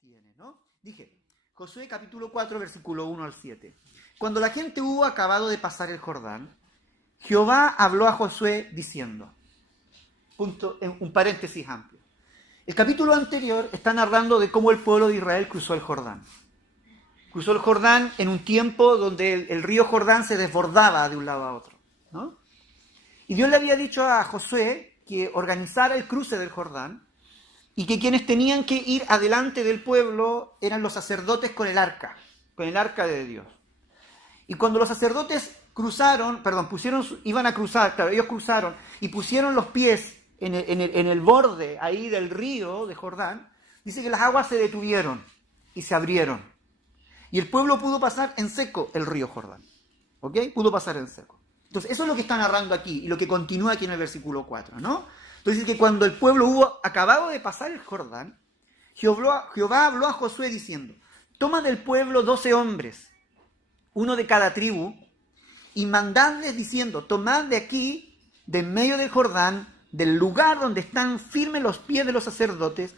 tiene, ¿no? Dije, Josué capítulo 4, versículo 1 al 7. Cuando la gente hubo acabado de pasar el Jordán, Jehová habló a Josué diciendo, un paréntesis amplio. El capítulo anterior está narrando de cómo el pueblo de Israel cruzó el Jordán. Cruzó el Jordán en un tiempo donde el río Jordán se desbordaba de un lado a otro, ¿no? Y Dios le había dicho a Josué que organizara el cruce del Jordán y que quienes tenían que ir adelante del pueblo eran los sacerdotes con el arca de Dios. Y cuando los sacerdotes iban a cruzar, claro, ellos cruzaron y pusieron los pies en el borde ahí del río de Jordán, dice que las aguas se detuvieron y se abrieron. Y el pueblo pudo pasar en seco el río Jordán. ¿Ok? Pudo pasar en seco. Entonces, eso es lo que está narrando aquí y lo que continúa aquí en el versículo 4, ¿no? Entonces, dice que cuando el pueblo hubo acabado de pasar el Jordán, Jehová habló a Josué diciendo, toma del pueblo 12 hombres, uno de cada tribu, y mandadles diciendo, tomad de aquí, de en medio del Jordán, del lugar donde están firmes los pies de los sacerdotes,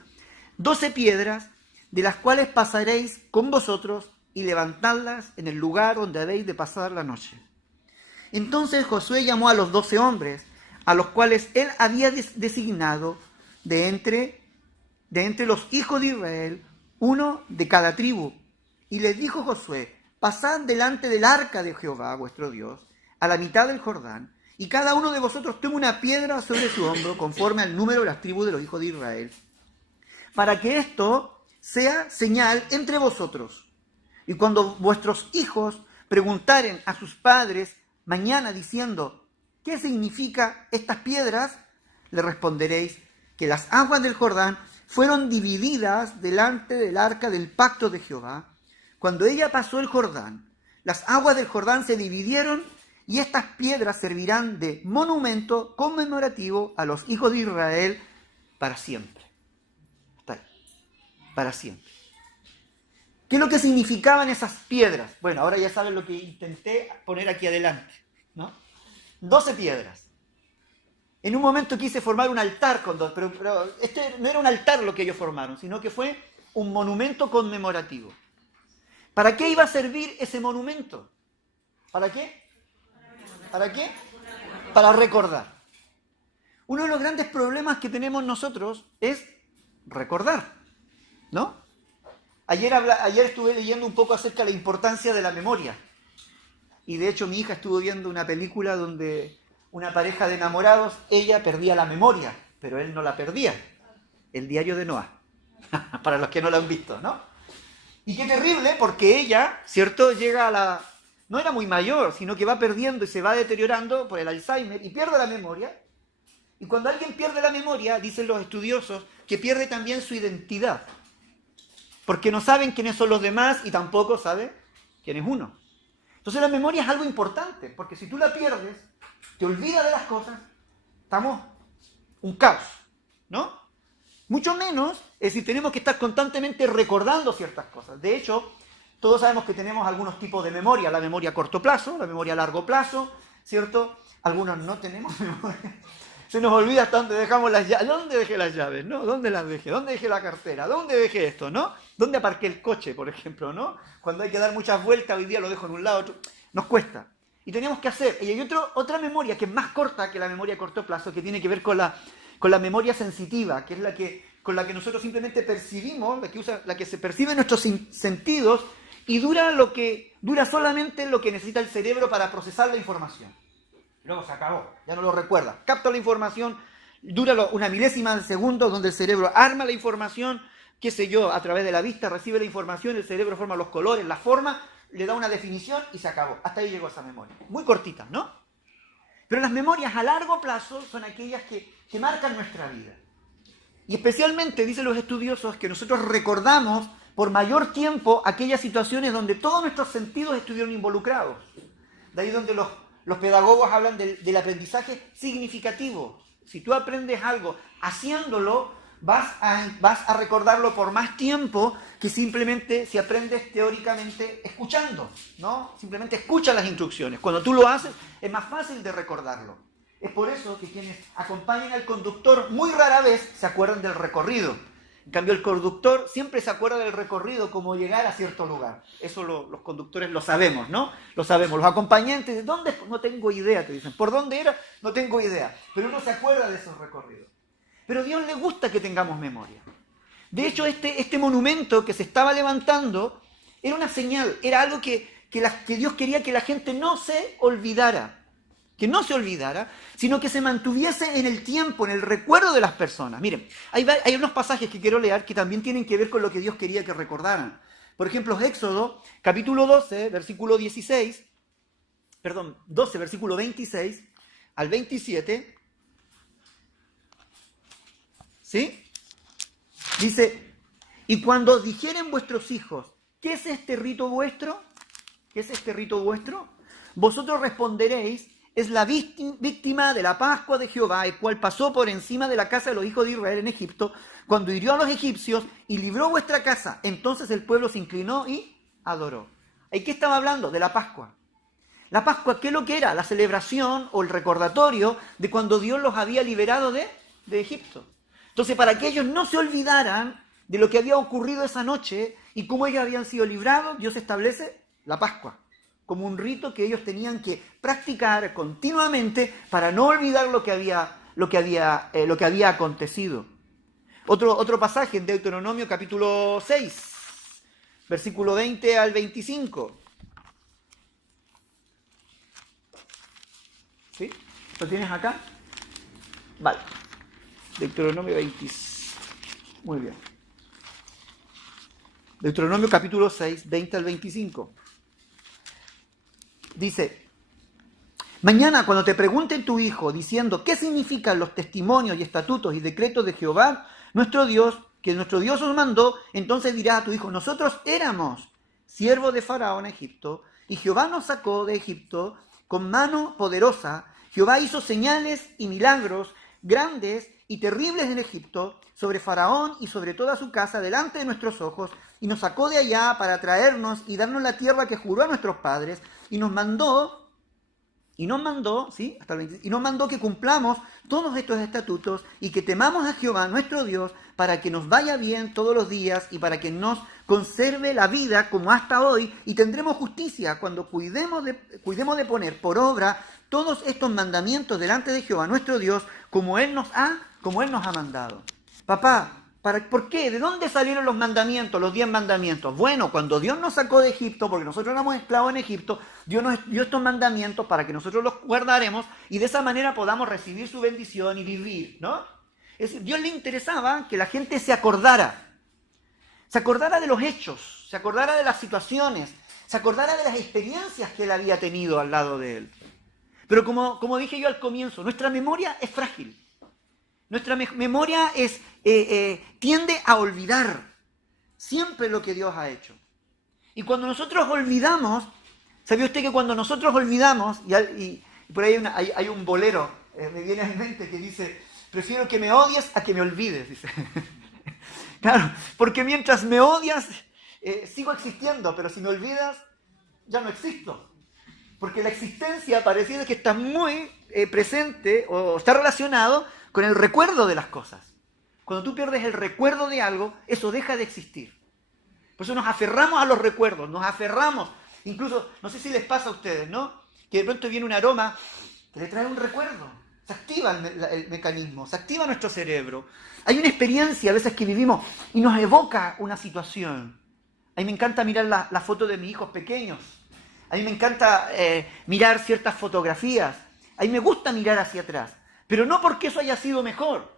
12 piedras, de las cuales pasaréis con vosotros y levantadlas en el lugar donde habéis de pasar la noche. Entonces Josué llamó a los 12 hombres, a los cuales él había designado de entre los hijos de Israel, uno de cada tribu. Y les dijo Josué, pasad delante del arca de Jehová, vuestro Dios, a la mitad del Jordán, y cada uno de vosotros tome una piedra sobre su hombro, conforme al número de las tribus de los hijos de Israel, para que esto sea señal entre vosotros. Y cuando vuestros hijos preguntaren a sus padres mañana diciendo, ¿qué significa estas piedras? Le responderéis que las aguas del Jordán fueron divididas delante del arca del pacto de Jehová. Cuando ella pasó el Jordán, las aguas del Jordán se dividieron y estas piedras servirán de monumento conmemorativo a los hijos de Israel para siempre. Hasta ahí. Para siempre. ¿Qué es lo que significaban esas piedras? Bueno, ahora ya saben lo que intenté poner aquí adelante, ¿no? 12 piedras. En un momento quise formar un altar con dos, pero este no era un altar lo que ellos formaron, sino que fue un monumento conmemorativo. ¿Para qué iba a servir ese monumento? ¿Para qué? ¿Para qué? Para recordar. Uno de los grandes problemas que tenemos nosotros es recordar, ¿no? Ayer estuve leyendo un poco acerca de la importancia de la memoria. Y de hecho mi hija estuvo viendo una película donde una pareja de enamorados, ella perdía la memoria, pero él no la perdía. El diario de Noah. Para los que no lo han visto, ¿no? Y qué terrible, porque ella, ¿cierto? Llega a la... No era muy mayor, sino que va perdiendo y se va deteriorando por el Alzheimer y pierde la memoria. Y cuando alguien pierde la memoria, dicen los estudiosos, que pierde también su identidad. Porque no saben quiénes son los demás y tampoco sabe quién es uno. Entonces la memoria es algo importante, porque si tú la pierdes, te olvidas de las cosas, estamos un caos, ¿no? Mucho menos es si tenemos que estar constantemente recordando ciertas cosas. De hecho, todos sabemos que tenemos algunos tipos de memoria, la memoria a corto plazo, la memoria a largo plazo, ¿cierto? Algunos no tenemos memoria. Se nos olvida hasta dónde dejamos las llaves. ¿Dónde dejé las llaves? ¿No? ¿Dónde las dejé? ¿Dónde dejé la cartera? ¿Dónde dejé esto? ¿No? ¿Dónde aparqué el coche, por ejemplo? ¿No? Cuando hay que dar muchas vueltas, hoy día lo dejo en un lado, otro. Nos cuesta. Y tenemos que hacer. Y hay otra memoria que es más corta que la memoria a corto plazo, que tiene que ver con la memoria sensitiva, que es con la que nosotros simplemente percibimos, la que se percibe en nuestros sentidos, y dura solamente lo que necesita el cerebro para procesar la información. Luego se acabó, ya no lo recuerda. Capta la información, dura una milésima de segundo donde el cerebro arma la información, qué sé yo, a través de la vista recibe la información, el cerebro forma los colores, la forma, le da una definición y se acabó. Hasta ahí llegó esa memoria. Muy cortita, ¿no? Pero las memorias a largo plazo son aquellas que marcan nuestra vida. Y especialmente, dicen los estudiosos, que nosotros recordamos por mayor tiempo aquellas situaciones donde todos nuestros sentidos estuvieron involucrados. De ahí donde los pedagogos hablan del aprendizaje significativo. Si tú aprendes algo haciéndolo, vas a recordarlo por más tiempo que simplemente si aprendes teóricamente escuchando, ¿no? Simplemente escucha las instrucciones. Cuando tú lo haces, es más fácil de recordarlo. Es por eso que quienes acompañan al conductor muy rara vez se acuerdan del recorrido. En cambio, el conductor siempre se acuerda del recorrido, cómo llegar a cierto lugar. Eso los conductores lo sabemos, ¿no? Lo sabemos. Los acompañantes, ¿dónde? No tengo idea, te dicen. ¿Por dónde era? No tengo idea. Pero uno se acuerda de esos recorridos. Pero a Dios le gusta que tengamos memoria. De hecho, este monumento que se estaba levantando era una señal, era algo que Dios quería que la gente no se olvidara. Que no se olvidara, sino que se mantuviese en el tiempo, en el recuerdo de las personas. Miren, hay unos pasajes que quiero leer que también tienen que ver con lo que Dios quería que recordaran. Por ejemplo, Éxodo, capítulo 12, versículo 16, perdón, 12, versículo 26 al 27, ¿sí? Dice, y cuando dijeren vuestros hijos, ¿qué es este rito vuestro? ¿Qué es este rito vuestro? Vosotros responderéis, es la víctima de la Pascua de Jehová, el cual pasó por encima de la casa de los hijos de Israel en Egipto, cuando hirió a los egipcios y libró vuestra casa. Entonces el pueblo se inclinó y adoró. ¿Y qué estaba hablando? De la Pascua. La Pascua, ¿qué es lo que era? La celebración o el recordatorio de cuando Dios los había liberado de Egipto. Entonces, para que ellos no se olvidaran de lo que había ocurrido esa noche y cómo ellos habían sido librados, Dios establece la Pascua como un rito que ellos tenían que practicar continuamente para no olvidar lo que había acontecido. Otro pasaje en Deuteronomio capítulo 6, versículo 20 al 25. ¿Sí? ¿Lo tienes acá? Vale. Deuteronomio 20. Muy bien. Deuteronomio capítulo 6, 20 al 25. Dice, mañana cuando te pregunte tu hijo diciendo qué significan los testimonios y estatutos y decretos de Jehová, nuestro Dios, que nuestro Dios os mandó, entonces dirás a tu hijo, nosotros éramos siervos de Faraón en Egipto, y Jehová nos sacó de Egipto con mano poderosa. Jehová hizo señales y milagros grandes y terribles en Egipto, sobre Faraón y sobre toda su casa, delante de nuestros ojos, y nos sacó de allá para traernos y darnos la tierra que juró a nuestros padres, y nos mandó, ¿sí? Hasta el 26, y nos mandó que cumplamos todos estos estatutos y que temamos a Jehová nuestro Dios para que nos vaya bien todos los días y para que nos conserve la vida como hasta hoy, y tendremos justicia cuando cuidemos de poner por obra todos estos mandamientos delante de Jehová nuestro Dios, como Él nos ha mandado. Papá, ¿por qué? ¿De dónde salieron los mandamientos, los 10 mandamientos? Bueno, cuando Dios nos sacó de Egipto, porque nosotros éramos esclavos en Egipto, Dios nos dio estos mandamientos para que nosotros los guardaremos y de esa manera podamos recibir su bendición y vivir, ¿no? Es decir, Dios le interesaba que la gente se acordara de los hechos, se acordara de las situaciones, se acordara de las experiencias que Él había tenido al lado de Él. Pero como dije yo al comienzo, nuestra memoria es frágil. Nuestra memoria tiende a olvidar siempre lo que Dios ha hecho. Y cuando nosotros olvidamos, ¿sabía usted que cuando nosotros olvidamos, y por ahí hay un bolero, me viene a mi mente, que dice, prefiero que me odies a que me olvides, dice. Claro, porque mientras me odias, sigo existiendo, pero si me olvidas, ya no existo. Porque la existencia pareciera que está muy presente o está relacionado con el recuerdo de las cosas. Cuando tú pierdes el recuerdo de algo, eso deja de existir. Por eso nos aferramos a los recuerdos, nos aferramos. Incluso, no sé si les pasa a ustedes, ¿no? Que de pronto viene un aroma que le trae un recuerdo. Se activa el mecanismo, se activa nuestro cerebro. Hay una experiencia a veces que vivimos y nos evoca una situación. A mí me encanta mirar la foto de mis hijos pequeños. A mí me encanta mirar ciertas fotografías. A mí me gusta mirar hacia atrás. Pero no porque eso haya sido mejor,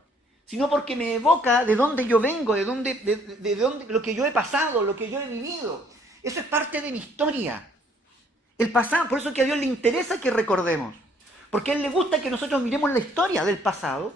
sino porque me evoca de dónde yo vengo, de dónde, lo que yo he pasado, lo que yo he vivido. Eso es parte de mi historia. El pasado, por eso es que a Dios le interesa que recordemos. Porque a Él le gusta que nosotros miremos la historia del pasado,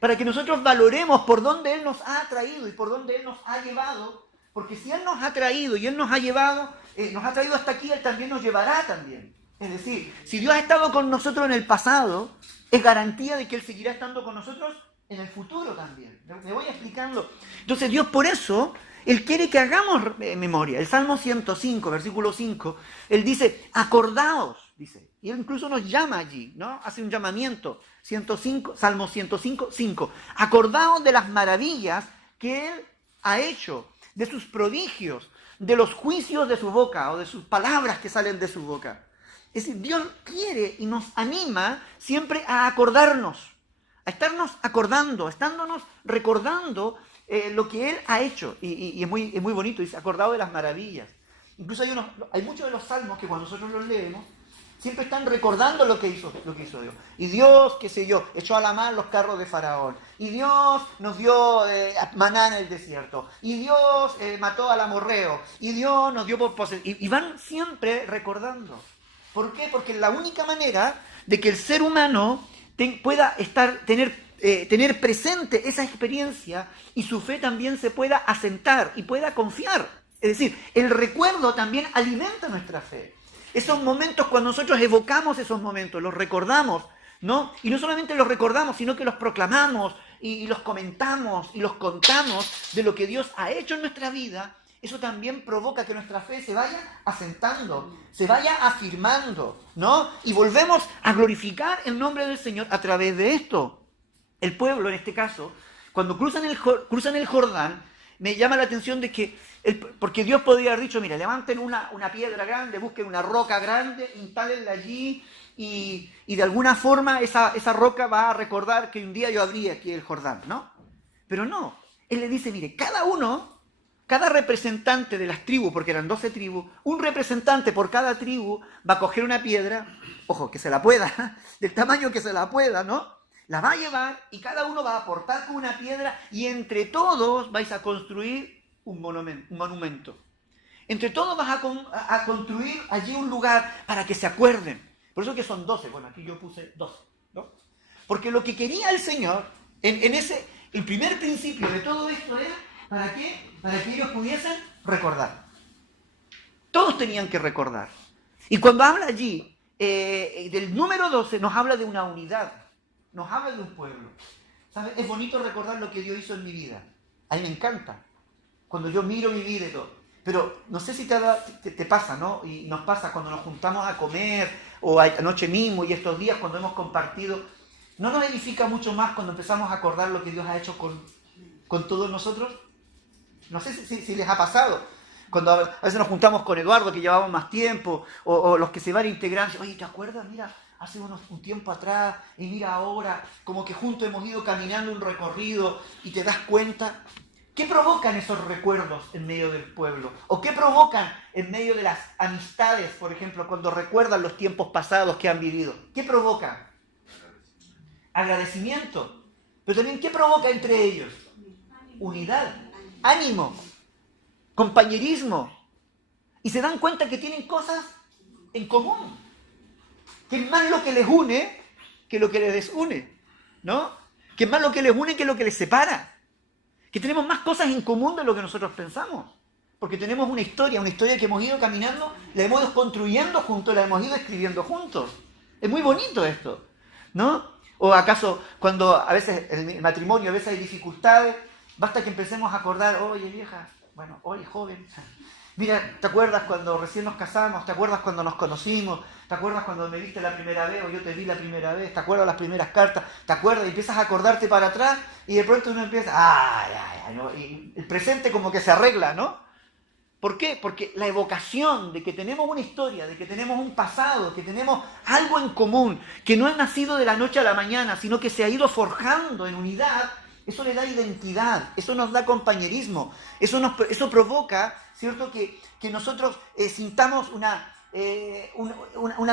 para que nosotros valoremos por dónde Él nos ha traído y por dónde Él nos ha llevado. Porque si Él nos ha traído y Él nos ha llevado, nos ha traído hasta aquí, Él también nos llevará también. Es decir, si Dios ha estado con nosotros en el pasado, es garantía de que Él seguirá estando con nosotros en el futuro también. Me voy explicando. Entonces Dios por eso, Él quiere que hagamos memoria. El Salmo 105, versículo 5, Él dice, acordaos, dice. Y Él incluso nos llama allí, ¿no? Hace un llamamiento. 105, Salmo 105, 5. Acordaos de las maravillas que Él ha hecho, de sus prodigios, de los juicios de su boca o de sus palabras que salen de su boca. Es decir, Dios quiere y nos anima siempre a acordarnos, a estarnos acordando, estándonos recordando lo que Él ha hecho. Y es muy bonito, dice, acordado de las maravillas. Incluso hay muchos de los salmos que cuando nosotros los leemos, siempre están recordando lo que hizo Dios. Y Dios, qué sé yo, echó a la mar los carros de Faraón. Y Dios nos dio maná en el desierto. Y Dios mató al amorreo. Y Dios nos dio por posesión. Y van siempre recordando. ¿Por qué? Porque la única manera de que el ser humano pueda tener presente esa experiencia y su fe también se pueda asentar y pueda confiar. Es decir, el recuerdo también alimenta nuestra fe. Esos momentos, cuando nosotros evocamos esos momentos, los recordamos, ¿no? Y no solamente los recordamos, sino que los proclamamos y los comentamos y los contamos de lo que Dios ha hecho en nuestra vida, eso también provoca que nuestra fe se vaya asentando, se vaya afirmando, ¿no? Y volvemos a glorificar el nombre del Señor a través de esto. El pueblo, en este caso, cuando cruzan el Jordán, me llama la atención de que, porque Dios podría haber dicho, mira, levanten una piedra grande, busquen una roca grande, instálenla allí, y de alguna forma esa roca va a recordar que un día yo abrí aquí el Jordán, ¿no? Pero no, Él le dice, mire, cada representante de las tribus, porque eran 12 tribus, un representante por cada tribu va a coger una piedra, ojo, que se la pueda, del tamaño que se la pueda, ¿no? La va a llevar y cada uno va a aportar con una piedra y entre todos vais a construir un monumento. Entre todos vas a construir allí un lugar para que se acuerden. Por eso que son 12, bueno, aquí yo puse 12, ¿no? Porque lo que quería el Señor, el primer principio de todo esto era, ¿para qué? Para que ellos pudiesen recordar. Todos tenían que recordar. Y cuando habla allí del número 12, nos habla de una unidad, nos habla de un pueblo. ¿Sabes? Es bonito recordar lo que Dios hizo en mi vida. A mí me encanta. Cuando yo miro mi vida y todo. Pero no sé si te pasa, ¿no? Y nos pasa cuando nos juntamos a comer, o anoche mismo y estos días cuando hemos compartido. ¿No nos edifica mucho más cuando empezamos a acordar lo que Dios ha hecho con todos nosotros? No sé si les ha pasado. Cuando a veces nos juntamos con Eduardo, que llevamos más tiempo, o los que se van integrando. Oye, ¿te acuerdas? Mira, hace un tiempo atrás, y mira ahora, como que juntos hemos ido caminando un recorrido, y te das cuenta. ¿Qué provocan esos recuerdos en medio del pueblo? ¿O qué provocan en medio de las amistades, por ejemplo, cuando recuerdan los tiempos pasados que han vivido? ¿Qué provocan? Agradecimiento. Pero también, ¿qué provoca entre ellos? Unidad, ánimo, compañerismo. Y se dan cuenta que tienen cosas en común. Que es más lo que les une que lo que les desune, ¿no? Que es más lo que les une que lo que les separa. Que tenemos más cosas en común de lo que nosotros pensamos. Porque tenemos una historia que hemos ido caminando, la hemos ido construyendo juntos, la hemos ido escribiendo juntos. Es muy bonito esto, ¿no? O acaso cuando a veces en el matrimonio a veces hay dificultades, basta que empecemos a acordar, oye vieja, bueno, oye joven, mira, ¿te acuerdas cuando recién nos casamos? ¿Te acuerdas cuando nos conocimos? ¿Te acuerdas cuando me viste la primera vez o yo te vi la primera vez? ¿Te acuerdas las primeras cartas? ¿Te acuerdas? Y empiezas a acordarte para atrás y de pronto uno empieza, no, y el presente como que se arregla, ¿no? ¿Por qué? Porque la evocación de que tenemos una historia, de que tenemos un pasado, que tenemos algo en común, que no ha nacido de la noche a la mañana, sino que se ha ido forjando en unidad, eso le da identidad, eso nos da compañerismo, eso provoca, ¿cierto?, que nosotros sintamos una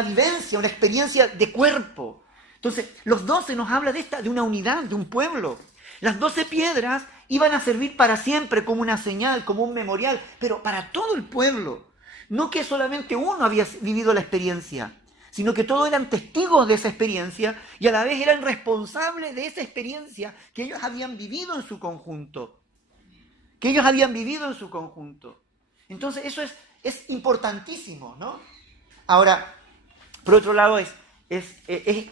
vivencia, una experiencia de cuerpo. Entonces, los 12 nos habla de una unidad, de un pueblo. Las 12 piedras iban a servir para siempre como una señal, como un memorial, pero para todo el pueblo. No que solamente uno había vivido la experiencia, sino que todos eran testigos de esa experiencia y a la vez eran responsables de esa experiencia que ellos habían vivido en su conjunto. Entonces eso es importantísimo, ¿no? Ahora, por otro lado, es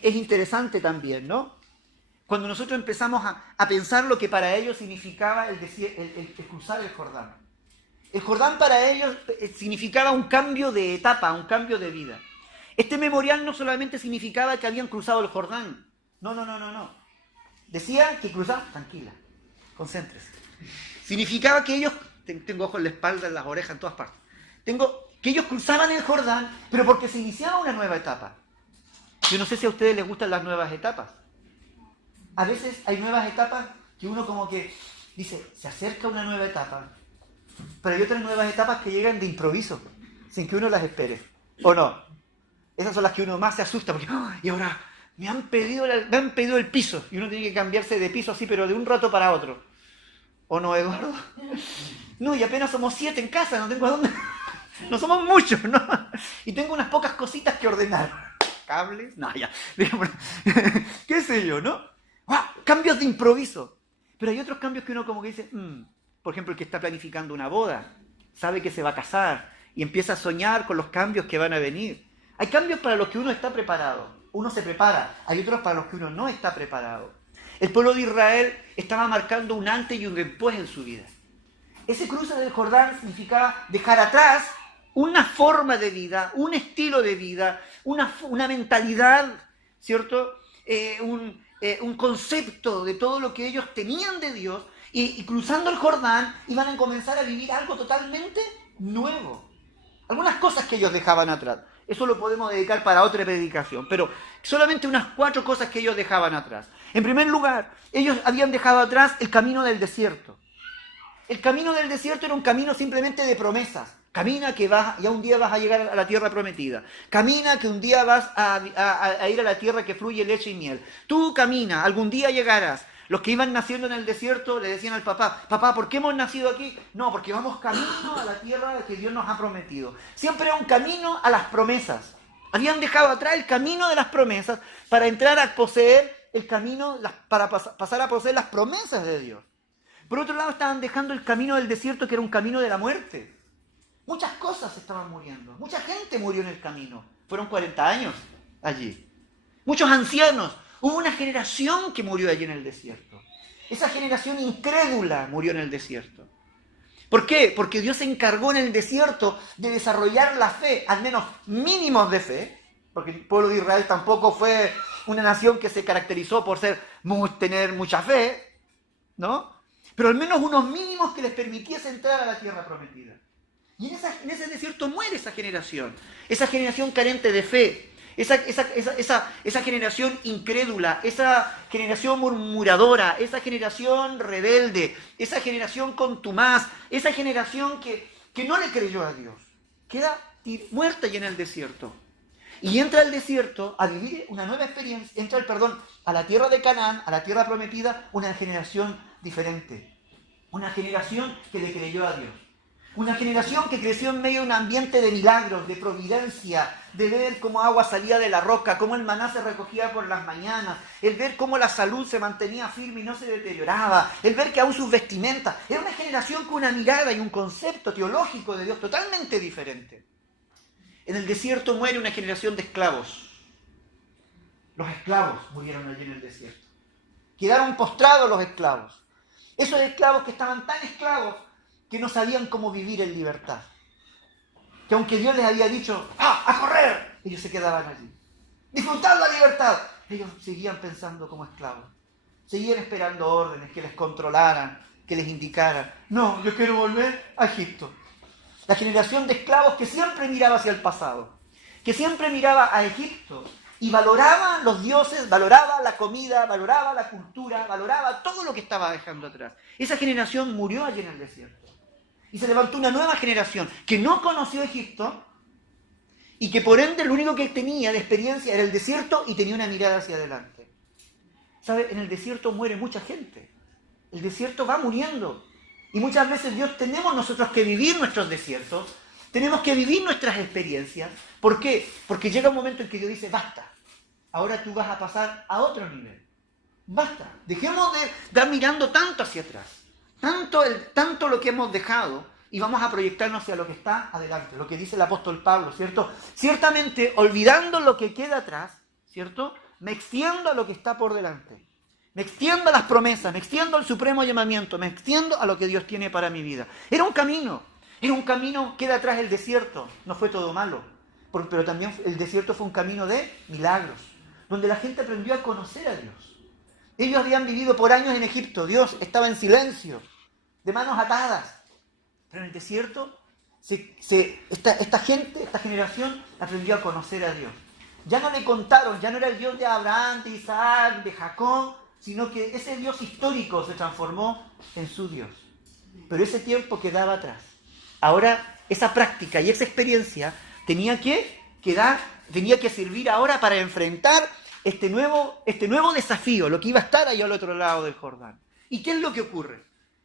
interesante también, ¿no? Cuando nosotros empezamos a pensar lo que para ellos significaba el cruzar el Jordán. El Jordán para ellos significaba un cambio de etapa, un cambio de vida. Este memorial no solamente significaba que habían cruzado el Jordán. No. Decía que cruzaban, tranquila, concéntrese. Significaba que ellos, tengo ojos en la espalda, en las orejas, en todas partes, que ellos cruzaban el Jordán, pero porque se iniciaba una nueva etapa. Yo no sé si a ustedes les gustan las nuevas etapas. A veces hay nuevas etapas que uno como que dice, se acerca una nueva etapa, pero hay otras nuevas etapas que llegan de improviso, sin que uno las espere, ¿o no? Esas son las que uno más se asusta, porque, ¡oh! Y ahora me han pedido el piso, y uno tiene que cambiarse de piso así, pero de un rato para otro. ¿O no, Eduardo? No, y apenas somos 7 en casa, no tengo a dónde. No somos muchos, ¿no? Y tengo unas pocas cositas que ordenar. ¿Cables? No, ya. ¿Qué sé yo, no? ¡Ah! Cambios de improviso. Pero hay otros cambios que uno como que dice, por ejemplo, el que está planificando una boda, sabe que se va a casar y empieza a soñar con los cambios que van a venir. Hay cambios para los que uno está preparado. Uno se prepara. Hay otros para los que uno no está preparado. El pueblo de Israel estaba marcando un antes y un después en su vida. Ese cruce del Jordán significaba dejar atrás una forma de vida, un estilo de vida, una mentalidad, ¿cierto? Un concepto de todo lo que ellos tenían de Dios y cruzando el Jordán iban a comenzar a vivir algo totalmente nuevo. Algunas cosas que ellos dejaban atrás. Eso lo podemos dedicar para otra predicación, pero solamente unas 4 cosas que ellos dejaban atrás. En primer lugar, ellos habían dejado atrás el camino del desierto. El camino del desierto era un camino simplemente de promesas. Camina que ya un día vas a llegar a la tierra prometida. Camina que un día vas a ir a la tierra que fluye leche y miel. Tú camina, algún día llegarás. Los que iban naciendo en el desierto le decían al papá, papá, ¿por qué hemos nacido aquí? No, porque vamos camino a la tierra que Dios nos ha prometido. Siempre era un camino a las promesas. Habían dejado atrás el camino de las promesas para entrar a poseer el camino, para pasar a poseer las promesas de Dios. Por otro lado, estaban dejando el camino del desierto, que era un camino de la muerte. Muchas cosas estaban muriendo. Mucha gente murió en el camino. Fueron 40 años allí. Muchos ancianos. Hubo una generación que murió allí en el desierto. Esa generación incrédula murió en el desierto. ¿Por qué? Porque Dios se encargó en el desierto de desarrollar la fe, al menos mínimos de fe, porque el pueblo de Israel tampoco fue una nación que se caracterizó por tener mucha fe, ¿no? Pero al menos unos mínimos que les permitiese entrar a la tierra prometida. Y en ese desierto muere esa generación carente de fe, esa generación incrédula, esa generación murmuradora, esa generación rebelde, esa generación contumaz, esa generación que no le creyó a Dios. Queda muerta y en el desierto. Y entra al desierto a vivir una nueva experiencia, a la tierra de Canaán, a la tierra prometida, una generación diferente. Una generación que le creyó a Dios. Una generación que creció en medio de un ambiente de milagros, de providencia, de ver cómo agua salía de la roca, cómo el maná se recogía por las mañanas, el ver cómo la salud se mantenía firme y no se deterioraba, el ver que aún sus vestimentas. Era una generación con una mirada y un concepto teológico de Dios totalmente diferente. En el desierto muere una generación de esclavos. Los esclavos murieron allí en el desierto. Quedaron postrados los esclavos. Esos esclavos que estaban tan esclavos que no sabían cómo vivir en libertad. Que aunque Dios les había dicho, ¡a correr!, ellos se quedaban allí. ¡Disfrutar la libertad! Ellos seguían pensando como esclavos. Seguían esperando órdenes que les controlaran, que les indicaran. No, yo quiero volver a Egipto. La generación de esclavos que siempre miraba hacia el pasado, que siempre miraba a Egipto y valoraba los dioses, valoraba la comida, valoraba la cultura, valoraba todo lo que estaba dejando atrás. Esa generación murió allí en el desierto. Y se levantó una nueva generación que no conoció Egipto y que por ende lo único que tenía de experiencia era el desierto y tenía una mirada hacia adelante. ¿Sabe? En el desierto muere mucha gente. El desierto va muriendo. Y muchas veces tenemos nosotros que vivir nuestros desiertos, tenemos que vivir nuestras experiencias. ¿Por qué? Porque llega un momento en que Dios dice, basta, ahora tú vas a pasar a otro nivel. Basta, dejemos de estar mirando tanto hacia atrás, tanto lo que hemos dejado, y vamos a proyectarnos hacia lo que está adelante, lo que dice el apóstol Pablo, ¿cierto? Ciertamente, olvidando lo que queda atrás, ¿cierto? Me extiendo a lo que está por delante. Me extiendo a las promesas, me extiendo al supremo llamamiento, me extiendo a lo que Dios tiene para mi vida. Era un camino, queda atrás el desierto, no fue todo malo, pero también el desierto fue un camino de milagros, donde la gente aprendió a conocer a Dios. Ellos habían vivido por años en Egipto, Dios estaba en silencio, de manos atadas. Pero en el desierto, esta gente, esta generación, aprendió a conocer a Dios. Ya no le contaron, ya no era el Dios de Abraham, de Isaac, de Jacob, sino que ese Dios histórico se transformó en su Dios. Pero ese tiempo quedaba atrás. Ahora, esa práctica y esa experiencia tenía que servir ahora para enfrentar este nuevo desafío, lo que iba a estar ahí al otro lado del Jordán. ¿Y qué es lo que ocurre?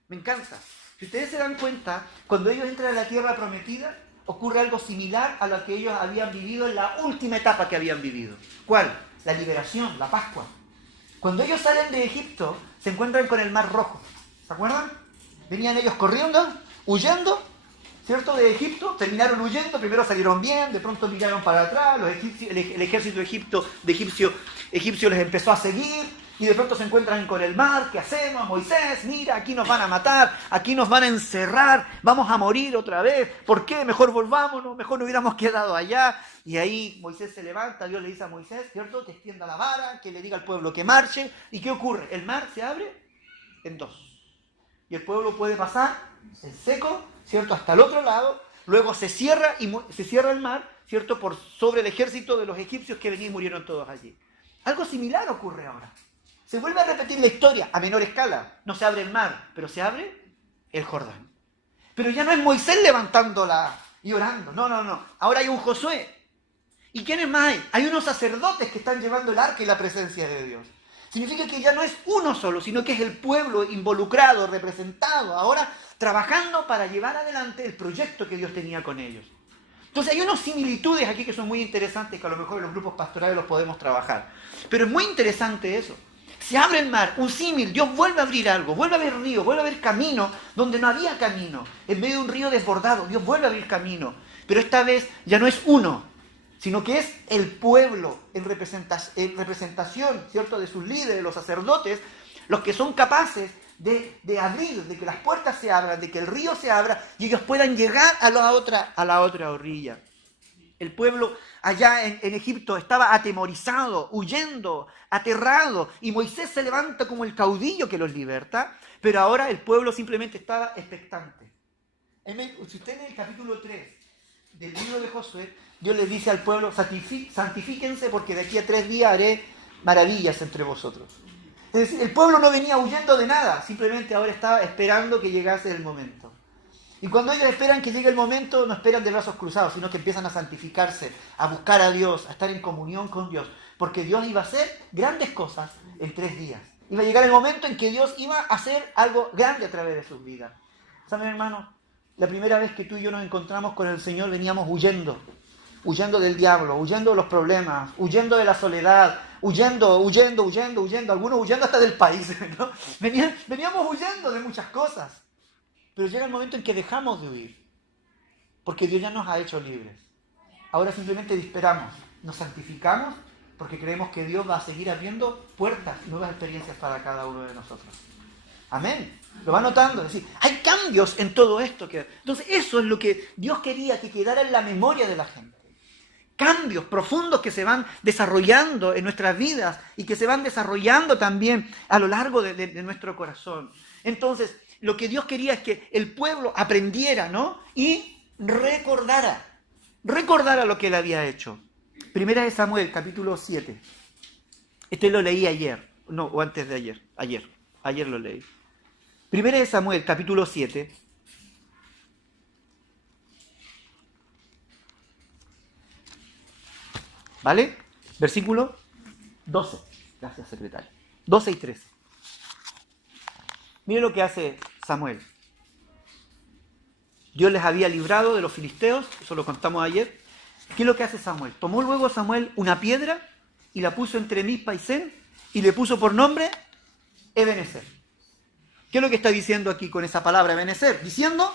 Me encanta. Si ustedes se dan cuenta, cuando ellos entran a la tierra prometida, ocurre algo similar a lo que ellos habían vivido en la última etapa que habían vivido. ¿Cuál? La liberación, la Pascua. Cuando ellos salen de Egipto, se encuentran con el Mar Rojo. ¿Se acuerdan? Venían ellos corriendo, huyendo, ¿cierto? De Egipto, terminaron huyendo, primero salieron bien, de pronto miraron para atrás, el ejército egipcio les empezó a seguir, y de pronto se encuentran con el mar. ¿Qué hacemos? Moisés, mira, aquí nos van a matar, aquí nos van a encerrar, vamos a morir otra vez. ¿Por qué? Mejor volvámonos, mejor no hubiéramos quedado allá. Y ahí Moisés se levanta, Dios le dice a Moisés, ¿cierto? Que extienda la vara, que le diga al pueblo que marche. ¿Y qué ocurre? El mar se abre en dos. Y el pueblo puede pasar en seco, ¿cierto? Hasta el otro lado. Luego se cierra el mar, ¿cierto? Por sobre el ejército de los egipcios que venían y murieron todos allí. Algo similar ocurre ahora. Se vuelve a repetir la historia a menor escala. No se abre el mar, pero se abre el Jordán. Pero ya no es Moisés levantándola y orando. No. Ahora hay un Josué. ¿Y quiénes más hay? Hay unos sacerdotes que están llevando el arca y la presencia de Dios. Significa que ya no es uno solo, sino que es el pueblo involucrado, representado, ahora trabajando para llevar adelante el proyecto que Dios tenía con ellos. Entonces hay unas similitudes aquí que son muy interesantes, que a lo mejor en los grupos pastorales los podemos trabajar. Pero es muy interesante eso. Se abre el mar, un símil, Dios vuelve a abrir algo, vuelve a haber río, vuelve a haber camino donde no había camino. En medio de un río desbordado, Dios vuelve a abrir camino. Pero esta vez ya no es uno, sino que es el pueblo en representación, ¿cierto?, de sus líderes, los sacerdotes, los que son capaces de abrir, de que las puertas se abran, de que el río se abra y ellos puedan llegar a la otra orilla. El pueblo allá en Egipto estaba atemorizado, huyendo, aterrado, y Moisés se levanta como el caudillo que los liberta, pero ahora el pueblo simplemente estaba expectante. Si usted lee el capítulo 3 del libro de Josué, Dios les dice al pueblo, santifíquense porque de aquí a 3 días haré maravillas entre vosotros. Es decir, el pueblo no venía huyendo de nada, simplemente ahora estaba esperando que llegase el momento. Y cuando ellos esperan que llegue el momento, no esperan de brazos cruzados, sino que empiezan a santificarse, a buscar a Dios, a estar en comunión con Dios. Porque Dios iba a hacer grandes cosas en 3 días. Iba a llegar el momento en que Dios iba a hacer algo grande a través de sus vidas. ¿Saben, hermanos? La primera vez que tú y yo nos encontramos con el Señor veníamos huyendo del diablo, huyendo de los problemas, huyendo de la soledad, huyendo, algunos huyendo hasta del país, ¿no? Veníamos huyendo de muchas cosas. Pero llega el momento en que dejamos de huir, porque Dios ya nos ha hecho libres. Ahora simplemente esperamos, nos santificamos, porque creemos que Dios va a seguir abriendo puertas, nuevas experiencias para cada uno de nosotros. Amén. Lo va notando, es decir, hay cambios en todo esto. Entonces eso es lo que Dios quería que quedara en la memoria de la gente. Cambios profundos que se van desarrollando en nuestras vidas y que se van desarrollando también a lo largo de nuestro corazón. Entonces, lo que Dios quería es que el pueblo aprendiera, ¿no? Y recordara lo que él había hecho. Primera de Samuel, capítulo 7. Este lo leí ayer, o antes de ayer. Ayer lo leí. Primera de Samuel, capítulo 7. ¿Vale? Versículo 12. Gracias, secretario. 12 y 13. Mire lo que hace Samuel. Dios les había librado de los filisteos, eso lo contamos ayer. ¿Qué es lo que hace Samuel? Tomó luego Samuel una piedra y la puso entre Mizpa y Sen y le puso por nombre Ebenezer. ¿Qué es lo que está diciendo aquí con esa palabra Ebenezer? Diciendo,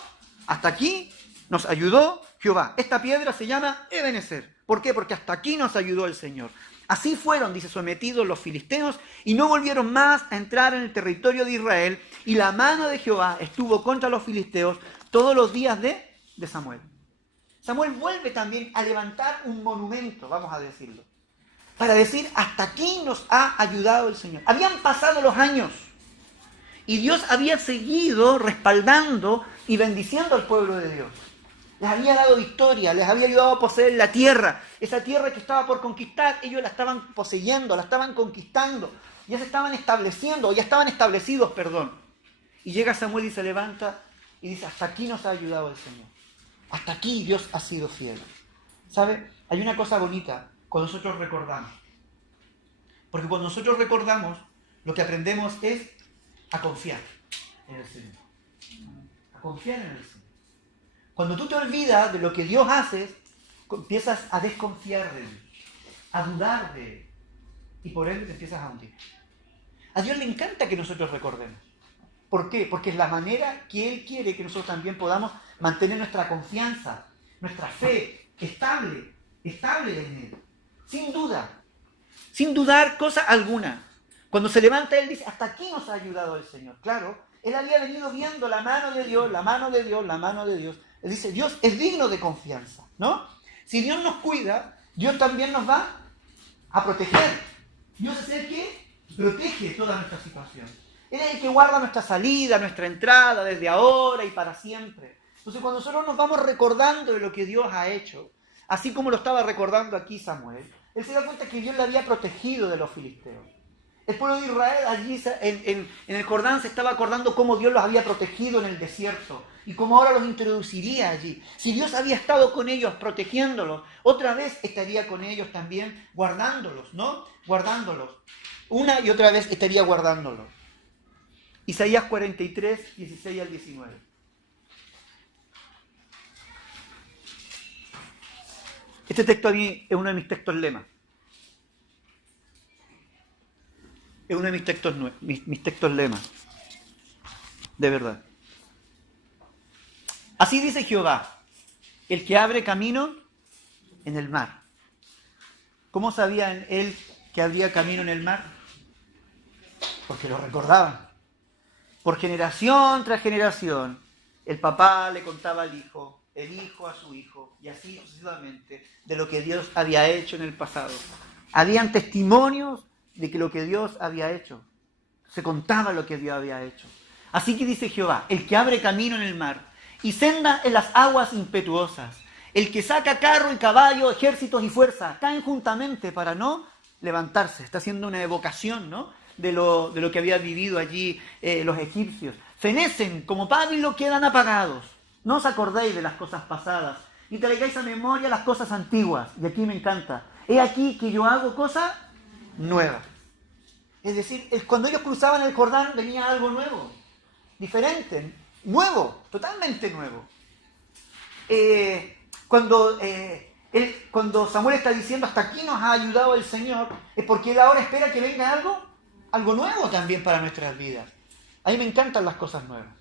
hasta aquí nos ayudó Jehová. Esta piedra se llama Ebenezer. ¿Por qué? Porque hasta aquí nos ayudó el Señor. Así fueron, dice, sometidos los filisteos y no volvieron más a entrar en el territorio de Israel, y la mano de Jehová estuvo contra los filisteos todos los días de Samuel. Samuel vuelve también a levantar un monumento, vamos a decirlo, para decir, hasta aquí nos ha ayudado el Señor. Habían pasado los años Y Dios había seguido respaldando y bendiciendo al pueblo de Dios. Les había dado victoria, les había ayudado a poseer la tierra. Esa tierra que estaba por conquistar, ellos la estaban poseyendo, la estaban conquistando. Ya se estaban estableciendo, ya estaban establecidos, perdón. Y llega Samuel y se levanta y dice, hasta aquí nos ha ayudado el Señor. Hasta aquí Dios ha sido fiel. ¿Sabe? Hay una cosa bonita cuando nosotros recordamos. Porque cuando nosotros recordamos, lo que aprendemos es a confiar en el Señor. A confiar en el Señor. Cuando tú te olvidas de lo que Dios hace, empiezas a desconfiar de Él, a dudar de Él. Y por ende te empiezas a hundir. A Dios le encanta que nosotros recordemos. ¿Por qué? Porque es la manera que Él quiere que nosotros también podamos mantener nuestra confianza, nuestra fe estable en Él. Sin dudar cosa alguna. Cuando se levanta Él dice, hasta aquí nos ha ayudado el Señor. Claro, Él había venido viendo la mano de Dios, la mano de Dios, la mano de Dios. Él dice, Dios es digno de confianza, ¿no? Si Dios nos cuida, Dios también nos va a proteger. Dios es el que protege toda nuestra situación. Él es el que guarda nuestra salida, nuestra entrada, desde ahora y para siempre. Entonces, cuando nosotros nos vamos recordando de lo que Dios ha hecho, así como lo estaba recordando aquí Samuel, él se da cuenta que Dios le había protegido de los filisteos. El pueblo de Israel allí en el Jordán se estaba acordando cómo Dios los había protegido en el desierto y cómo ahora los introduciría allí. Si Dios había estado con ellos protegiéndolos, otra vez estaría con ellos también guardándolos, ¿no? Guardándolos. Una y otra vez estaría guardándolos. Isaías 43, 16 al 19. Este texto a mí es uno de mis textos lema. Es uno de mis textos lema. De verdad. Así dice Jehová, el que abre camino en el mar. ¿Cómo sabía él que habría camino en el mar? Porque lo recordaban. Por generación tras generación, el papá le contaba al hijo, el hijo a su hijo, y así sucesivamente, de lo que Dios había hecho en el pasado. Habían testimonios de que lo que Dios había hecho. Se contaba lo que Dios había hecho. Así que dice Jehová, el que abre camino en el mar y senda en las aguas impetuosas, el que saca carro y caballo, ejércitos y fuerza, caen juntamente para no levantarse. Está haciendo una evocación, ¿no? de lo que había vivido allí los egipcios. Fenecen, como pábilo quedan apagados. No os acordéis de las cosas pasadas, ni traigáis a memoria las cosas antiguas. Y aquí me encanta. He aquí que yo hago cosas nuevas. Es decir, cuando ellos cruzaban el Jordán venía algo nuevo, diferente, nuevo, totalmente nuevo. Cuando Samuel está diciendo hasta aquí nos ha ayudado el Señor, es porque Él ahora espera que venga algo nuevo también para nuestras vidas. A mí me encantan las cosas nuevas.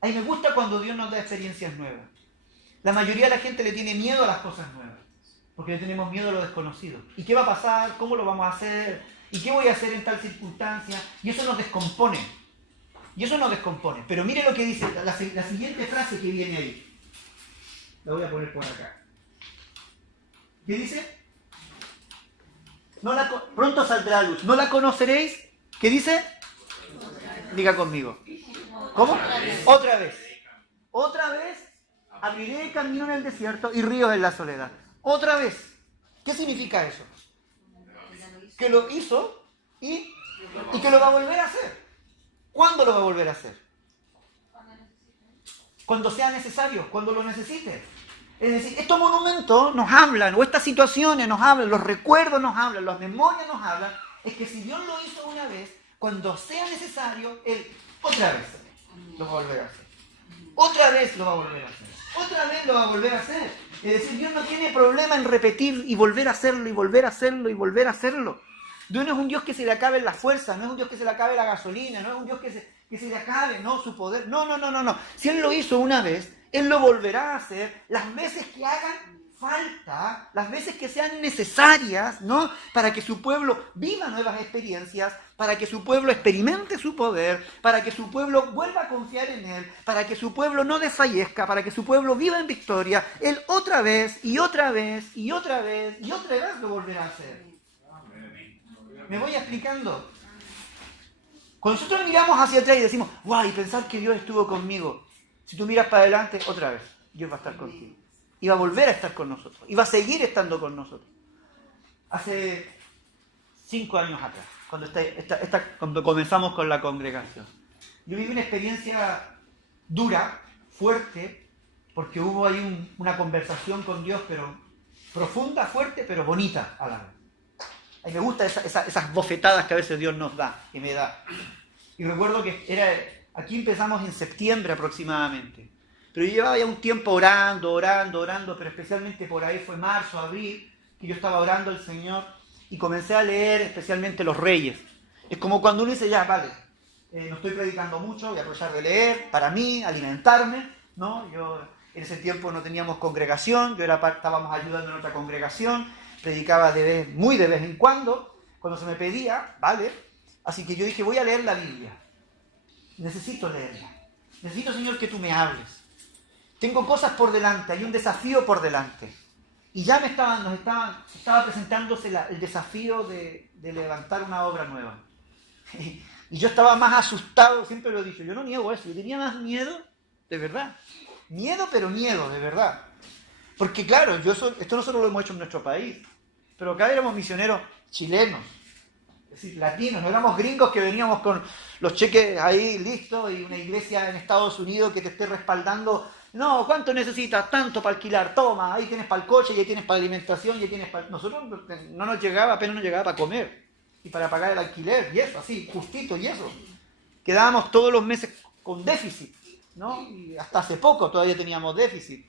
A mí me gusta cuando Dios nos da experiencias nuevas. La mayoría de la gente le tiene miedo a las cosas nuevas, porque le tenemos miedo a lo desconocido. ¿Y qué va a pasar? ¿Cómo lo vamos a hacer? ¿Y qué voy a hacer en tal circunstancia? Y eso nos descompone. Pero mire lo que dice la siguiente frase que viene ahí. La voy a poner por acá. ¿Qué dice? Pronto saldrá a luz. ¿No la conoceréis? ¿Qué dice? Diga conmigo. ¿Cómo? Otra vez. Otra vez abriré camino en el desierto y ríos en la soledad. Otra vez. ¿Qué significa eso? Que lo hizo y que lo va a volver a hacer. ¿Cuándo lo va a volver a hacer? Cuando sea necesario, cuando lo necesite. Es decir, estos monumentos nos hablan, o estas situaciones nos hablan, los recuerdos nos hablan, las memorias nos hablan, es que si Dios lo hizo una vez, cuando sea necesario, Él otra vez lo va a volver a hacer. Otra vez lo va a volver a hacer. Otra vez lo va a volver a hacer. Es decir, Dios no tiene problema en repetir y volver a hacerlo, y volver a hacerlo, y volver a hacerlo. Dios no es un Dios que se le acabe la fuerza, no es un Dios que se le acabe la gasolina, no es un Dios que se le acabe, no, su poder. No. Si Él lo hizo una vez, Él lo volverá a hacer las veces que hagan falta, las veces que sean necesarias, ¿no? Para que su pueblo viva nuevas experiencias, para que su pueblo experimente su poder, para que su pueblo vuelva a confiar en Él, para que su pueblo no desfallezca, para que su pueblo viva en victoria. Él otra vez y otra vez y otra vez y otra vez lo volverá a hacer. ¿Me voy explicando? Cuando nosotros miramos hacia atrás y decimos, guau, y pensar que Dios estuvo conmigo, si tú miras para adelante, otra vez, Dios va a estar contigo. Y va a volver a estar con nosotros. Y va a seguir estando con nosotros. Hace 5 años atrás, cuando comenzamos con la congregación, yo viví una experiencia dura, fuerte, porque hubo ahí una conversación con Dios, pero profunda, fuerte, pero bonita a la vez. A mí me gustan esas bofetadas que a veces Dios nos da, y me da. Y recuerdo que aquí empezamos en septiembre aproximadamente. Pero yo llevaba ya un tiempo orando, pero especialmente por ahí fue marzo, abril, que yo estaba orando al Señor y comencé a leer especialmente los Reyes. Es como cuando uno dice, ya, vale, no estoy predicando mucho, voy a aprovechar de leer, para mí, alimentarme, ¿no? Yo en ese tiempo no teníamos congregación, estábamos ayudando en otra congregación, predicaba muy de vez en cuando se me pedía, ¿vale? Así que yo dije, voy a leer la Biblia. Necesito leerla. Necesito, Señor, que tú me hables. Tengo cosas por delante, hay un desafío por delante. Y ya estaba presentándose el desafío de levantar una obra nueva. Y yo estaba más asustado, siempre lo he dicho, yo no niego eso, yo tenía más miedo, de verdad. Miedo, pero miedo, de verdad. Porque claro, esto nosotros lo hemos hecho en nuestro país, pero acá éramos misioneros chilenos, es decir, latinos, no éramos gringos que veníamos con los cheques ahí listos y una iglesia en Estados Unidos que te esté respaldando. No, ¿cuánto necesitas? Tanto para alquilar, toma, ahí tienes para el coche, ahí tienes para alimentación, ahí tienes para... Nosotros no nos llegaba, apenas nos llegaba para comer y para pagar el alquiler y eso, así, justito y eso. Quedábamos todos los meses con déficit, ¿no? Y hasta hace poco todavía teníamos déficit.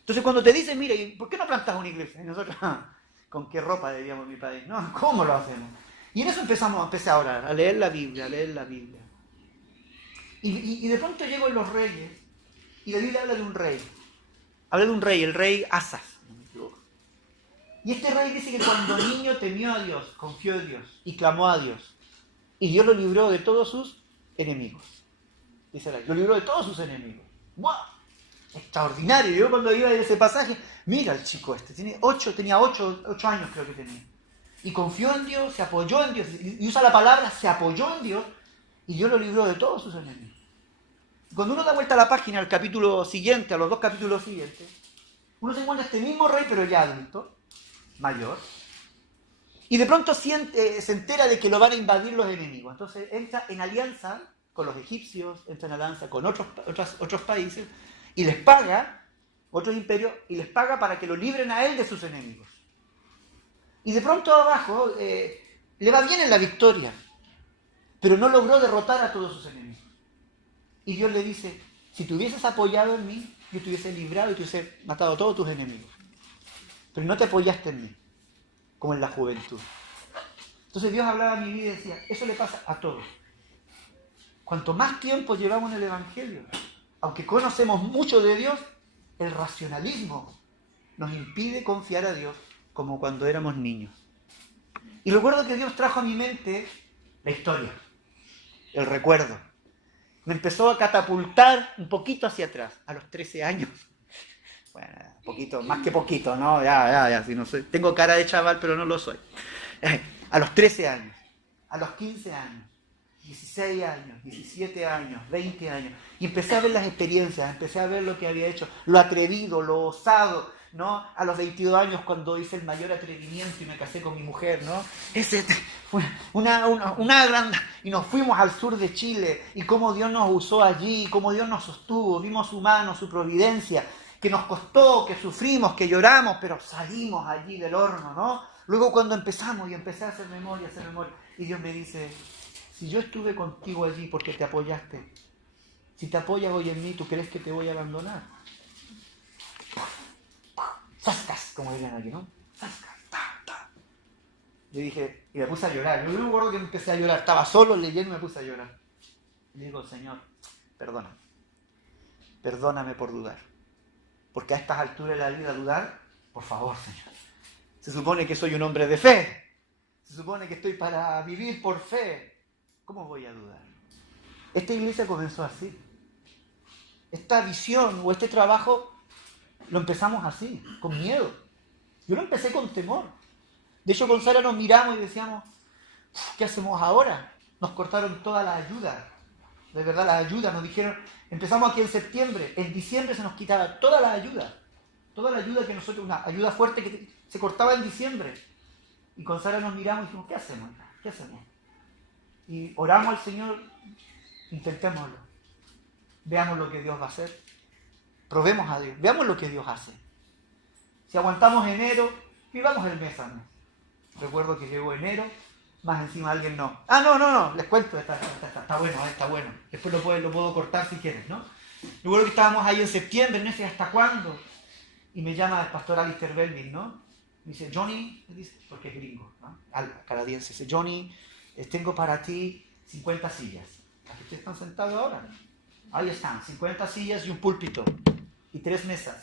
Entonces cuando te dicen, mira, ¿por qué no plantas una iglesia? Y nosotros, ¿con qué ropa diríamos en mi país? No, ¿cómo lo hacemos? Y en eso empecé a orar, a leer la Biblia, Y de pronto llego en los Reyes, y la Biblia habla de un rey. Habla de un rey, el rey Asas, no me equivoco. Y este rey dice que cuando niño temió a Dios, confió en Dios, y clamó a Dios. Y Dios lo libró de todos sus enemigos. Dice la Biblia, lo libró de todos sus enemigos. ¡Wow! Extraordinario. Yo cuando iba a ese pasaje, mira el chico tenía 8 años creo que tenía. Y confió en Dios, se apoyó en Dios, y usa la palabra, se apoyó en Dios, y Dios lo libró de todos sus enemigos. Cuando uno da vuelta a la página, al capítulo siguiente, a los 2 capítulos siguientes, uno se encuentra este mismo rey, pero ya adulto, mayor, y de pronto se entera de que lo van a invadir los enemigos. Entonces entra en alianza con los egipcios, entra en alianza con otros países, y les paga, otros imperios, y les paga para que lo libren a él de sus enemigos. Y de pronto abajo le va bien en la victoria, pero no logró derrotar a todos sus enemigos. Y Dios le dice, si te hubieses apoyado en mí, yo te hubiese librado y te hubiese matado a todos tus enemigos. Pero no te apoyaste en mí, como en la juventud. Entonces Dios hablaba a mi vida y decía, eso le pasa a todos. Cuanto más tiempo llevamos en el Evangelio, aunque conocemos mucho de Dios, el racionalismo nos impide confiar a Dios como cuando éramos niños. Y recuerdo que Dios trajo a mi mente la historia, el recuerdo. Me empezó a catapultar un poquito hacia atrás, a los 13 años. Bueno, poquito, más que poquito, ¿no? Ya, si no soy, tengo cara de chaval, pero no lo soy. A los 13 años, a los 15 años, 16 años, 17 años, 20 años. Y empecé a ver las experiencias, empecé a ver lo que había hecho, lo atrevido, lo osado, ¿no? A los 22 años cuando hice el mayor atrevimiento y me casé con mi mujer, ¿no? Ese fue una gran... Y nos fuimos al sur de Chile y cómo Dios nos usó allí, cómo Dios nos sostuvo, vimos su mano, su providencia, que nos costó, que sufrimos, que lloramos, pero salimos allí del horno, ¿no? Luego cuando empezamos y empecé a hacer memoria, y Dios me dice, si yo estuve contigo allí porque te apoyaste, si te apoyas hoy en mí, ¿tú crees que te voy a abandonar? ¡Zascas! Como dirían aquí, ¿no? ¡Zascas! ¡Ta! Yo dije, y me puse a llorar. Yo me acuerdo que empecé a llorar. Estaba solo leyendo y me puse a llorar. Y le digo, Señor, perdóname. Perdóname por dudar. Porque a estas alturas de la vida dudar, por favor, Señor. Se supone que soy un hombre de fe. Se supone que estoy para vivir por fe. ¿Cómo voy a dudar? Esta iglesia comenzó así. Esta visión o este trabajo lo empezamos así, con miedo. Yo lo empecé con temor. De hecho, con Sara nos miramos y decíamos, ¿qué hacemos ahora? nos cortaron toda la ayuda. De verdad, la ayuda, nos dijeron, empezamos aquí en septiembre, en diciembre se nos quitaba toda la ayuda que nosotros, una ayuda fuerte que se cortaba en diciembre. Y con Sara nos miramos y dijimos, ¿qué hacemos? ¿Qué hacemos? Y oramos al Señor, intentémoslo. Veamos lo que Dios va a hacer. Probemos a Dios, veamos lo que Dios hace. Si aguantamos enero, vivamos el mes a mes. Recuerdo que llegó enero, más encima alguien no. No, les cuento, está bueno, está bueno. Después lo puedo cortar si quieres, ¿no? Recuerdo que estábamos ahí en septiembre, no sé hasta cuándo. Y me llama el pastor Alistair Belvin, ¿no? Me dice, Johnny, me dice, porque es gringo, ¿no? Canadiense. Dice, Johnny, tengo para ti 50 sillas. Aquí ustedes están sentados ahora. Ahí están, 50 sillas y un púlpito. Y 3 mesas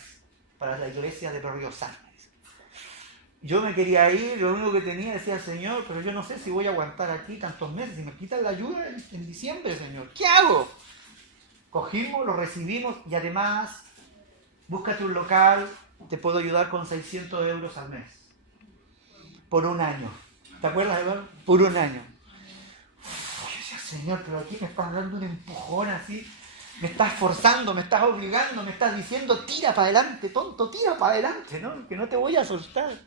para la iglesia de Berriosa. Yo me quería ir, lo único que tenía decía, Señor, pero yo no sé si voy a aguantar aquí tantos meses. Si me quitan la ayuda en diciembre, Señor, ¿qué hago? Cogimos, lo recibimos y además, búscate un local, te puedo ayudar con 600 euros al mes. Por un año. ¿Te acuerdas, Eduardo? Por un año. Yo decía, Señor, pero aquí me estás dando un empujón así. Me estás forzando, me estás obligando, me estás diciendo, tira para adelante, tonto, tira para adelante, ¿no? Que no te voy a asustar.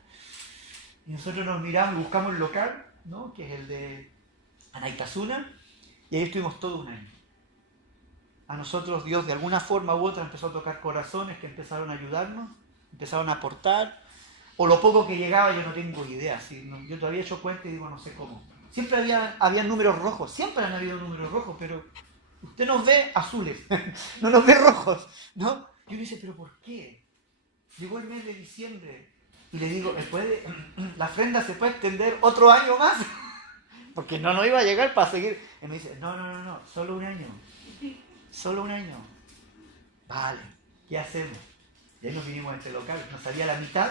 Y nosotros nos miramos y buscamos el local, ¿no? Que es el de Anaitasuna, y ahí estuvimos todo un año. A nosotros Dios de alguna forma u otra empezó a tocar corazones que empezaron a ayudarnos, empezaron a aportar, o lo poco que llegaba yo no tengo idea, ¿sí? Yo todavía he hecho cuenta y digo no sé cómo. Siempre había números rojos, siempre han habido números rojos, pero usted nos ve azules, no nos ve rojos, ¿no? Y uno dice, ¿pero por qué? Llegó el mes de diciembre y le digo, la ofrenda se puede extender otro año más, porque no iba a llegar para seguir. Y me dice, no, solo un año. Solo un año. Vale, ¿qué hacemos? Y ahí nos vinimos a este local, nos salía la mitad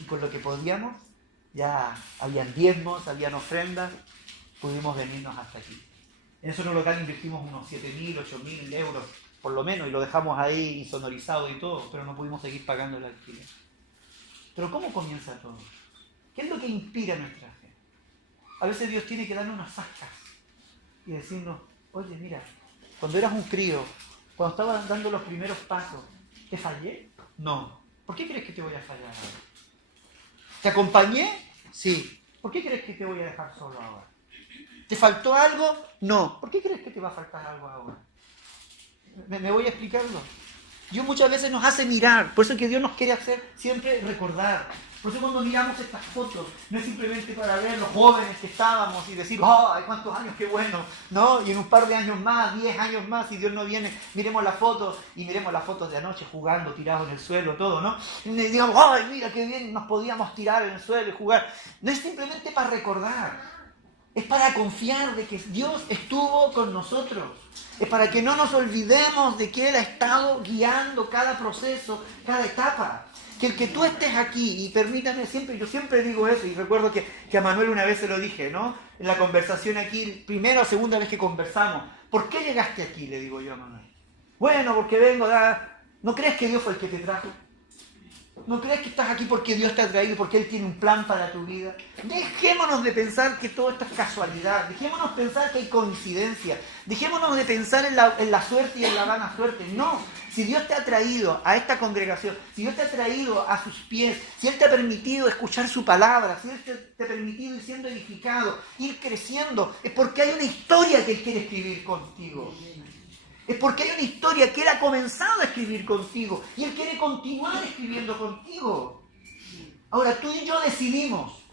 y con lo que podíamos, ya habían diezmos, habían ofrendas, pudimos venirnos hasta aquí. En ese local invertimos unos 7.000, 8.000 euros, por lo menos, y lo dejamos ahí insonorizado y todo, pero no pudimos seguir pagando el alquiler. Pero ¿cómo comienza todo? ¿Qué es lo que inspira nuestra fe? A veces Dios tiene que darnos unas zascas y decirnos, oye, mira, cuando eras un crío, cuando estabas dando los primeros pasos, ¿te fallé? No. ¿Por qué crees que te voy a fallar ahora? ¿Te acompañé? Sí. ¿Por qué crees que te voy a dejar solo ahora? ¿Te faltó algo? No. ¿Por qué crees que te va a faltar algo ahora? ¿Me voy a explicarlo? Dios muchas veces nos hace mirar, por eso es que Dios nos quiere hacer siempre recordar. Por eso cuando miramos estas fotos, no es simplemente para ver los jóvenes que estábamos y decir, ¡ay, cuántos años, qué bueno! ¿No? Y en un par de años más, 10 años más, si Dios no viene, miremos las fotos y miremos las fotos de anoche jugando, tirados en el suelo, todo, ¿no? Y digamos, ¡ay, mira qué bien nos podíamos tirar en el suelo y jugar! No es simplemente para recordar, es para confiar de que Dios estuvo con nosotros. Es para que no nos olvidemos de que Él ha estado guiando cada proceso, cada etapa. Que el que tú estés aquí, y permítame siempre, yo siempre digo eso, y recuerdo que a Manuel una vez se lo dije, ¿no? En la conversación aquí, primera o segunda vez que conversamos. ¿Por qué llegaste aquí? Le digo yo a Manuel. Bueno, porque vengo, ¿no crees que Dios fue el que te trajo? ¿No crees que estás aquí porque Dios te ha traído, porque Él tiene un plan para tu vida? Dejémonos de pensar que todo esto es casualidad. Dejémonos de pensar que hay coincidencia. Dejémonos de pensar en la suerte y en la vana suerte. No. Si Dios te ha traído a esta congregación, si Dios te ha traído a sus pies, si Él te ha permitido escuchar su palabra, si Él te ha permitido ir siendo edificado, ir creciendo, es porque hay una historia que Él quiere escribir contigo. Es porque hay una historia que Él ha comenzado a escribir contigo y Él quiere continuar escribiendo contigo. Ahora tú y yo decidimos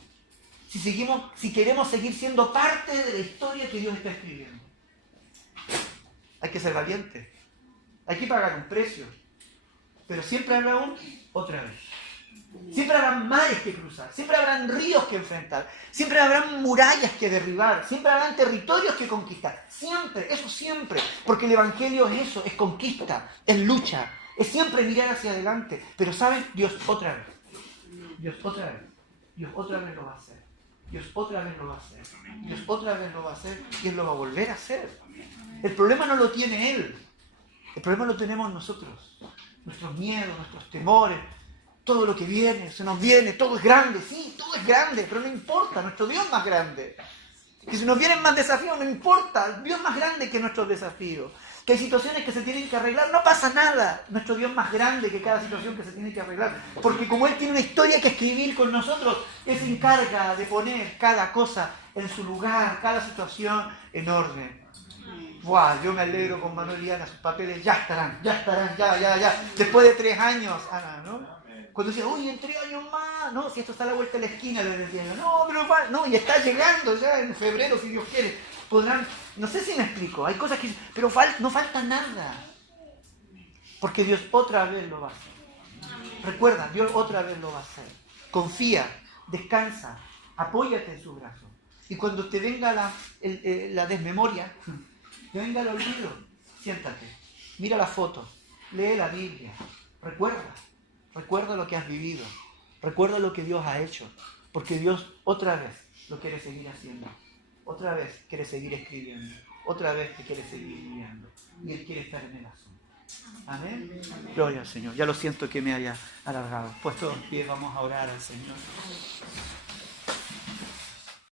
si queremos seguir siendo parte de la historia que Dios está escribiendo. Hay que ser valiente. Hay que pagar un precio. Pero siempre habrá otra vez. Siempre habrán mares que cruzar, siempre habrán ríos que enfrentar, siempre habrán murallas que derribar, siempre habrán territorios que conquistar. Siempre, eso siempre. Porque el Evangelio es eso, es conquista, es lucha, es siempre mirar hacia adelante. Pero ¿saben? Dios otra vez. Dios otra vez. Dios otra vez lo va a hacer. Dios otra vez lo va a hacer. Dios otra vez lo va a hacer y Él lo va a volver a hacer. El problema no lo tiene Él. El problema lo tenemos nosotros. Nuestros miedos, nuestros temores. Todo lo que viene, se nos viene, todo es grande, sí, todo es grande, pero no importa, nuestro Dios es más grande. Que si nos vienen más desafíos, no importa. Dios es más grande que nuestros desafíos. Que hay situaciones que se tienen que arreglar, no pasa nada. Nuestro Dios es más grande que cada situación que se tiene que arreglar. Porque como Él tiene una historia que escribir con nosotros, Él se encarga de poner cada cosa en su lugar, cada situación en orden. ¡Buah! Yo me alegro con Manuel y Ana, sus papeles ya estarán, ya. Después de 3 años, Ana, ¿no? Cuando decía, uy, en 3 años más, no, si esto está a la vuelta de la esquina, le decía, no, pero no, y está llegando ya en febrero, si Dios quiere. Podrán, no sé si me explico, hay cosas que, pero no falta nada. Porque Dios otra vez lo va a hacer. Recuerda, Dios otra vez lo va a hacer. Confía, descansa, apóyate en su brazo. Y cuando te venga la desmemoria, te venga el olvido, siéntate, mira la foto, lee la Biblia, recuerda lo que has vivido, recuerda lo que Dios ha hecho, porque Dios otra vez lo quiere seguir haciendo, otra vez quiere seguir escribiendo, otra vez te quiere seguir guiando, y Él quiere estar en el asunto. Amén. Gloria al Señor. Ya lo siento que me haya alargado. Puesto en pie, vamos a orar al Señor.